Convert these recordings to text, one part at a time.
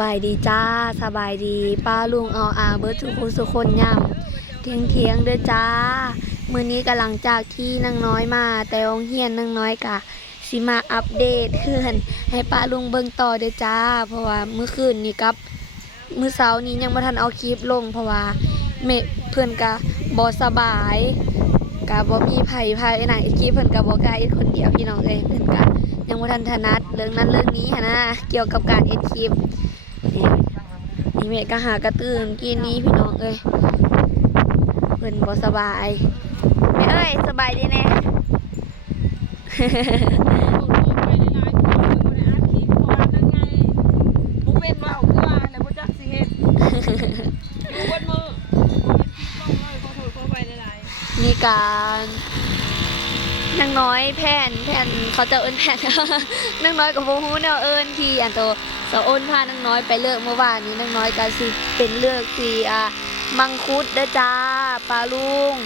บายดีจ้าสบายดีป้าลุงเอาอาเบิร์ดทุกคนสุคนยำเทียงเทียงเด้อจ้ามื้อนี้ก็หลังจากที่นางน้อยมา แต่โรงเรียนนางน้อยกะสิมาอัปเดตเพื่อนให้ป้าลุงเบิ่งต่อเด้อจ้า เพราะว่าเมื่อคืนนี้กับมื้อเช้านี้ยังบ่ทันเอาคลิปลง เพราะว่าเมเพื่อนกะบ่สบายกะบ่มีไผพาไอ้นางอีกคลิปเพิ่นกะบ่กล้าเอ็ดคนเดียวพี่น้องเอ้ยเพิ่นกะยังบ่ทันถนัดเรื่องนั้นเรื่องนี้หันนะเกี่ยวกับการเอ็ดคลิป แม่ก็หากระตื้นกินนี้พี่น้องเอ้ยเพิ่นบ่สบายแม่เอ้ยสบายดีแน่มีการนางน้อยแผ่นแผ่นเขาจะเอิ้นแผ่นนางน้อยกับโมฮู้แนวเอิ้นที่อันโต สาวอ้นพานางน้อยไปเลิกเมื่อวานนี้นางน้อยก็สิเป็นเลือกสีอะมังคุดเด้อจ้าปลาลุง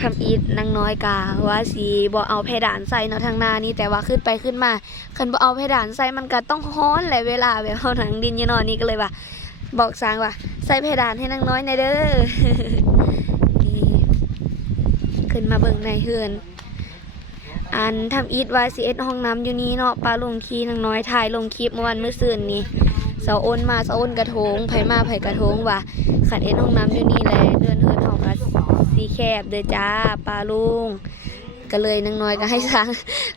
ทำอีทนางน้อยกาว่าสีบ่เอาเพดานใส่เนาะทางหน้านี่แต่ว่าขึ้นไปขึ้นมาคันบ่เอาเพดานใส่มันก็ต้องฮ้อนแหละเวลาแบบเฮาหนังดินยนอนนี่ก็เลยว่า บอกสางว่า ใส่เพดานให้นางน้อยในเด้อนี่ขึ้นมาเบิ่งในเฮือน อันทำอีทวายซีเอสห้องน้ำอยู่นี้เนาะปลาลงคีนางน้อยถ่ายลงคลิปเมื่อวันเมื่อซืนนี้เสาอ้นมาเสาอ้นกระทงไผมาไผกระทงว่าขันเอ็นห้องน้ำอยู่นี่แหละเดือนเฮือนห้องก็สีแคบเด้อจ้าปลาลุงก็เลยนางน้อยก็ให้สร้าง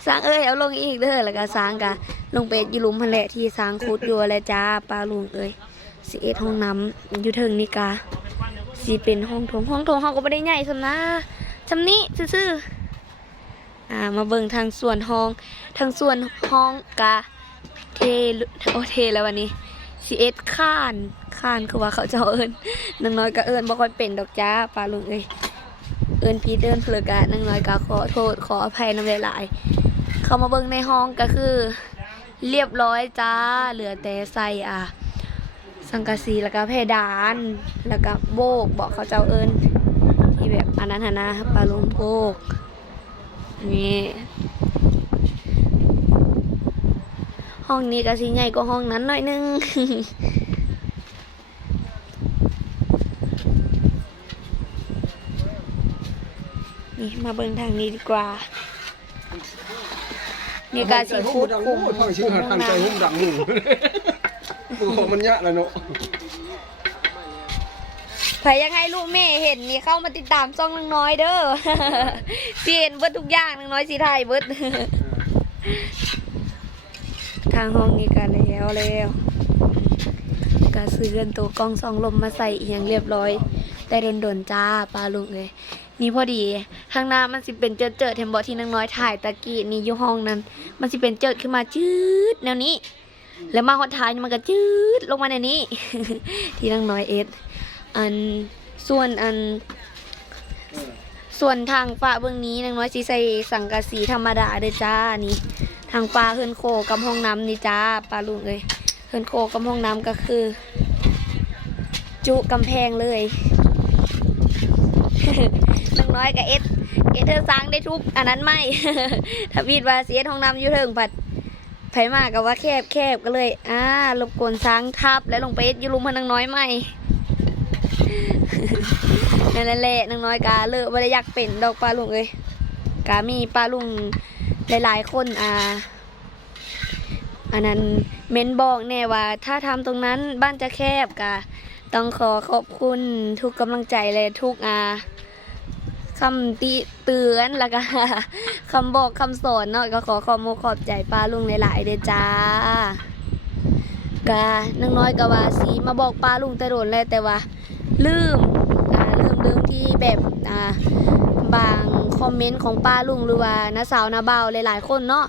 สร้างเอ้ยเอาลงอีกเด้อแล้วก็สร้างก็ลงไปอยู่ลุมพันแหละที่สร้างคุดอยู่แหละจ้าปลาลุงเอ้ยซีเอสห้องน้ำอยู่เทิงนี่กาสีเป็นห้องโถงห้องโถงเขาก็ไม่ได้ใหญ่สำนะจำนี้ซื่อๆ อ่ามาเบิ่งทางส่วนห้องทางส่วนห้องกะเทโอเทแล้ววันนี้สีเอสข้านข้านคือว่าเขาจะเอิญนางน้อยก็เอิญบ่ค่อยเป็นดอกจ้าปลาลุงเอ้ยเอิญพีเดินเพลกะนางน้อยก็ขอโทษขออภัยน้ำหลายๆเขามาเบิ่งในห้องก็คือ เรียบร้อยจ้าเหลือแต่ใส่อะสังกะสีแล้วก็เพดานแล้วก็โบกบอกเขาเจ้าเอิญที่แบบอันนั้นหนนะปลาลุงโบก นี่ห้องนี้ก็สีใหญ่กว่าห้องนั้นหน่อยนึง นี่มาเบิ่งทางนี้ดีกว่า นี่การสีคุดคุมฟังชื่อคุมห้องทางใจน้ำหุ้มดังหมู่ มันยะแล้วเนาะ รยังให้ลูกแม่เห็นนี่เข้ามาติดตามช่องนางน้อยเด้อสิเห็นเบิดทุกอย่างนางน้อยสีไทยเบิดทางห้องนี้กันแล้วแล้วก็ซื้อกันตัวกล้องซองลมมาใส่อีกอย่างเรียบร้อย แต่โดนๆจ้าปลาลุงเลยนี่พอดีข้างหน้ามันสิเป็นเจิดเจิดเทมบอที่นางน้อยถ่ายตะกี้นี่อยู่ห้องนั้น มันสิเป็นเจิดขึ้นมาจืดแนวนี้ แล้วมาฮอดท้ายมันก็จืดลงมาในนี้ ที่นางน้อยเอ็ อันส่วนอัน ส่วนทางฟ้าเบื้องนี้นางน้อยสีใส่สังกะสีธรรมดาเด้อจ้านี่ ทางฟ้าเฮือนโคกับห้องน้ำนี่จ้าปลาลุงเลยเฮือนโคกับห้องน้ำก็คือ จุกำแพงเลยนางน้อยกับเอสเอสเธอสร้างได้ทุก อันนั้นไม่ถ้าพีดว่าเสียห้องน้ำอยู่เทิงผัดไผมากกับว่าแคบแคบก็เลย อ่ารบกวนสร้างทับแล้วลงไปเอ็ดอยู่ลุมพนางน้อยไม่ นั่นแหละนางน้อยกาเลิกว่ได้อยากเป็นดอกปลาลุงเอ้ยกามีปลาลุงหลายๆคนอ่าอันนั้นเม้นบอกแน่ว่า ถ้าทำตรงนั้นบ้านจะแคบกะต้องขอขอบคุณทุกกำลังใจเลยทุกอ่าคำติเตือนแล้วก็คำบอกคำสอนเนาะก็ขอขอบโมขอบใจป้าลุงหลายๆเด้จ้ากะนางน้อยก็ว่าสีมาบอกป้าลุงแต่โดนแล้วแต่ว่า ลืม แบบอ่าบางคอมเมนต์ของป้าลุงหรือว่าน้าสาวน้าเบาหลายๆคนเนาะ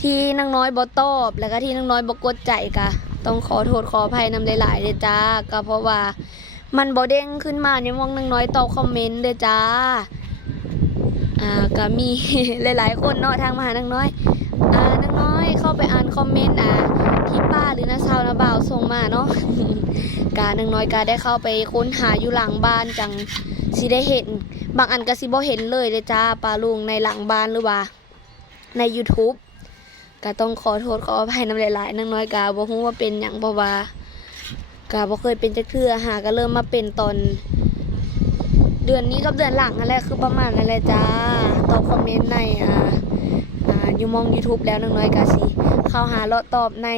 ที่นางน้อยบ่ตอบ แล้วก็ที่นางน้อยบกดใจกะต้องขอโทษขออภัยนำหลายๆเลยจ้าก็เพราะว่ามันบ่เด้งขึ้นมาในมองนางน้อยตอบคอมเมนต์เด้อจ้าอ่าก็มีหลายๆ คนเนาะทางมาหานางน้อยอ่านางน้อยเข้าไปอ่านคอมเมนต์อ่าที่ป้าหรือน้าสาวน้าเบาส่งมาเนาะกานางน้อยกาได้เข้าไปค้นหาอยู่หลังบ้านจัง สิได้เห็น บางอันก็สิบ่เห็นเลยเลยจ้าปลาลุงในหลังบ้านหรือว่า ใน YouTube ก็ต้องขอโทษขออภัยน้ำหลายๆนางน้อยกาบ่ฮู้ว่าเป็นหยังเพราว่าก็บ่เคยเป็นจักเทื่อหาก็เริ่มมาเป็นตอน เดือนนี้กับเดือนหลังนั่นแหละคือประมาณนั่นแหละจ้าตอบคอมเมนต์ในอ่าอ่าอยู่มอง YouTube แล้วนางน้อยกาสิเข้าหาเลาะตอบใน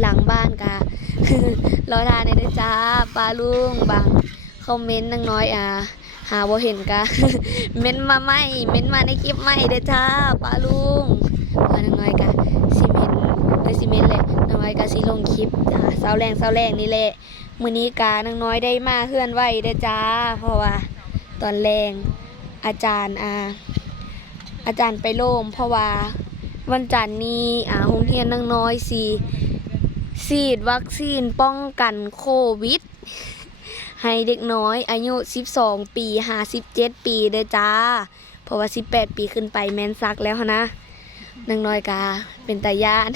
หลังบ้านกาคือรอทานในเด้อจ้าปลาลุงบาง อมเมนต์นางน้อยอ่าหาบ่เห็นกะเม้นมาไม่เม้นมาในคลิปไม่เด้อจ้าปลาลุงเออนางน้อยกะซีเมนเอ้ยซีเมนเลยนางน้อยกะสิลงคลิปอ่าเสาแรงเสาแรงนี่แหละมื้อนี้กานางน้อยได้มาเฮือนไหวเด้อจ้า เพราะว่าตอนแรงอาจารย์อ่าอาจารย์ไปโล่มเพราะว่าวันจันทร์นี้อ่าโรงเรียนนางน้อยสิฉีดวัคซีนป้องกันโควิด ให้เด็กน้อยอายุ 12 ปี57ปีเด้อจ้า เพราะว่า 18 ปีขึ้นไปแม่นซักแล้วนะนางน้อยกาเป็นตายาน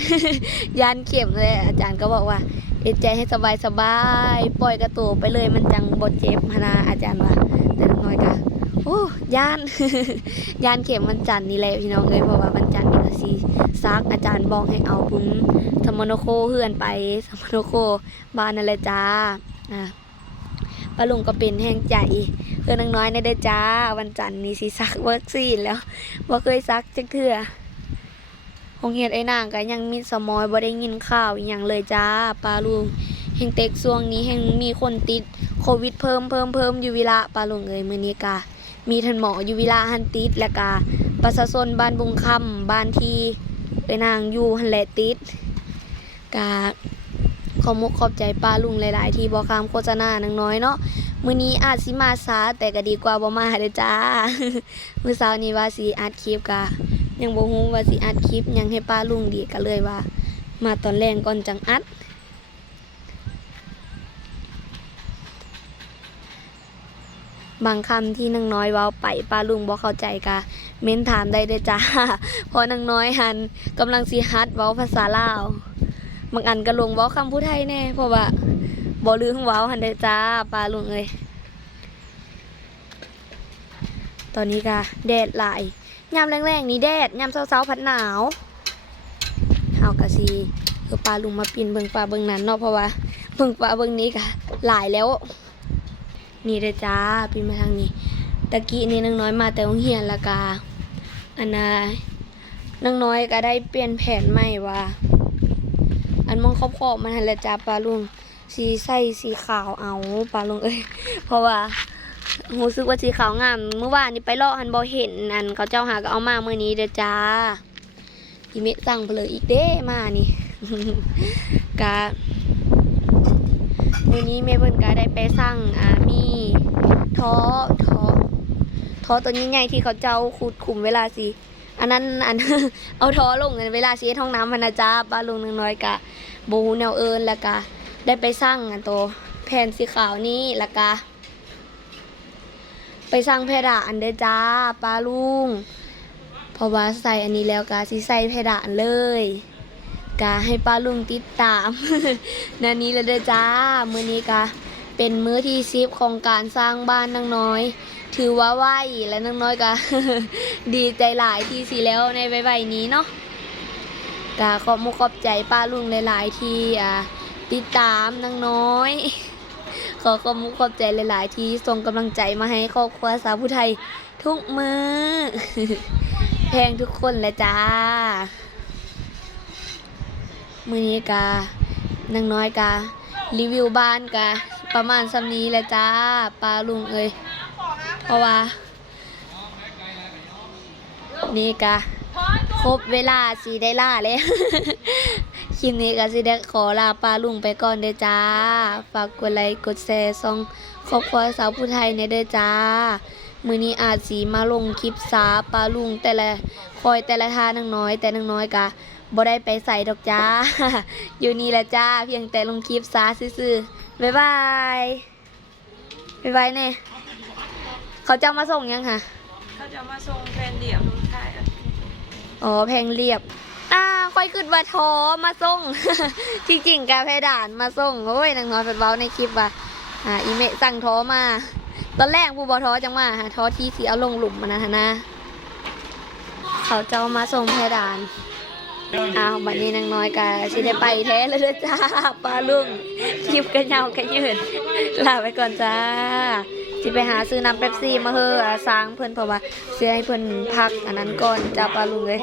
ยานเข็มเลยอาจารย์ก็บอกว่า เอ็ดใจให้สบายสบายปล่อยกระตูไปเลยมันจังบดเจ็บหั้นนะอาจารย์ว่าแต่นางน้อยกาโอ้ยานยานเข็มวันจันนี่แหละพี่น้องเอ้ยเพราะว่าวันจันทร์นี่ก็สิซักอาจารย์บอกให้เอาบุญธรรมโนโคเฮือนไปธรรมโนโคบ้านนั่นแหละจ้าอะ ป้าลุงก็เป็นแห่งใจเพื่อนนางน้อยในเด้อจ้า วันจันทร์นี้สิซักวัคซีนแล้วบ่เคยซักจักเทื่อโรงเรียนไอ้นางก็ยังมีสมอยบ่ได้ยินข่าวอย่างเลยจ้าป้าลุงแห่งเต็กช่วงนี้แห่งมีคนติดโควิดเพิ่มเพิ่มเพิ่มอยู่วิละป้าลุงเอ้ยมือนี้กะมีท่านหมออยู่วิละหันติดและกะประชาชนบ้านบุงคำบ้านที่ไอ้นางอยู่หันแหละติดกะ ขอมุกขอบใจป้าลุงหลาย ๆ ที่บอกคำโฆษณานางน้อยเนาะมื้อนี้อาจสิมาช้าแต่ก็ดีกว่าบ่มาเด้อจ้ามื้อเช้านี้ว่าสิอัดคลิปกะยังบ่ฮู้ว่าสิอัดคลิปยังให้ป้าลุงดีก็เลยว่า มาตอนแรงก่อนจังอัดบางคำที่นางน้อยเว้าไปป้าลุงบ่เข้าใจกะเม้นถามได้เด้อจ้าเพราะนางน้อยหันกำลังสิฮัดเว้าภาษาลาว บางอันก็ลงเว้าคำพูดไทยแน่เพราะว่าบ่ลืมเว้าหันเด้จ้าปลาลุงเอ้ยตอนนี้ก็แดดหลายยามแรงๆนี่แดดยามเช้าๆพัดหนาวเฮาก็สิคือปลาลุงมาปีนเบิงปลาเบิงนั้นเนาะเพราะว่าเบิงปลาเบิงนี้ก็หลายแล้ว นี่เด้อจ้าปีนมาทางนี้ตะกี้นี่นางน้อยมาแต่โรงเรียนล้วก็อันน่ะนางน้อยก็ได้เปลี่ยนแผนใหม่ว่า นมองขอบขอบมันหันละจ้าปลาลุงสีใส่สีขาวเอาปลาลุงเอ้ยเพราะว่ารู้สึกว่าสีขาวงามเมื่อวานนี้ไปเลาะหันบอเห็นอันเขาเจ้าหาก็เอามาเมื่อนี้เด้อจ้าอีเมะสั่งไปเลยอีกเด้มานี่กะมื่อนี้แม่เพิ่นก็ได้ไปสั่งอามีท้อท้อท้อตัวนี้ไงที่เขาเจ้าขุดขุมเวลาสิ อันนั้นอันเอาท้อลงเวลาเช็ดห้องน้ำพนนะจ้าป้าลุงนึงน้อยกะบูแนวเอิญแล้วกะได้ไปสร้างอันโตแผ่นสีขาวนี้แล้วกะไปสร้างเพดานเด้จ้าป้าลุงพราะว่าใส่อันนี้แล้วกะสิใส่เพดานเลยกะให้ป้าลุงติดตามนันนี้เลยเด้จ้า มือนี้กะเป็นมื้อที่ซิบของการสร้างบ้านนางน้อย ถือว่าไหวและนางน้อยก็ดีใจหลายที่สิแล้วในใบใบนี้เนาะกะขอบมุขอบใจป้าลุงหลายๆที่อ่าติดตามนางน้อย ขอขอบมุขอบใจหลายๆที่ส่งกำลังใจมาให้ครอบครัวสาวผู้ไทยทุกมือแพงทุกคนเลยจ้า มือนี้กานางน้อยการีวิวบ้านกาประมาณสำนี้แหละจ้าป้าลุงเอ้ย เพราะว่า นี่กะครบเวลาสีได้ล่าเลยคลิปนี้ก็สิได้ขอลาปลาลุงไปก่อนเด้อจ้า ฝากกดไลค์กดแชร์ซองครอบครัวสาวผู้ไทยในเด้อจ้า มือนี้อาจสีมาลงคลิปสาปลาลุงแต่ละคอยแต่ละท่านางน้อย แต่นางน้อยกะบ่ได้ไปใส่ดอกจ้า อยู่นี่แหละจ้า เพียงแต่ลงคลิปสาซื่อๆบ๊ายบาย บ๊ายบายเนี่ย เขาจะเอามาส่งยังคะเขาจะมาส่งแฟนเดี่ยวทุกท่ายอะอ๋อแพงเรียบอ่าค่อยขึ้นว่าท้อมาส่ง จริงๆกาเพดานมาส่งโอ้ยนางน้อยเป็นเว้าในคลิปว่าอ่าอีเมะสั่งท้อมา ตอนแรกผู้บอท้อจังมาหาท้อที่สีเอาลงหลุมมันนะฮะนะเขาจะเอามาส่งเพดาน อ้าวบัดนี้นางน้อยกะสิได้ไปแท้แล้วเด้อจ้าปลาลุงคลิปกันยาวกันยืนลาไปก่อนจ้าสิไปหาซื้อน้ำเป๊ปซี่มาเฮออสร้างเพิ่นเพราะว่าเสียให้เพิ่นพักอันนั้นก่อนจ้าปลาลุงเลย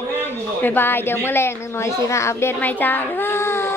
บ๊ายบายเดี๋ยวเมื่อแรงนางน้อยสิมาอัปเดตใหม่จ้าบ๊ายบาย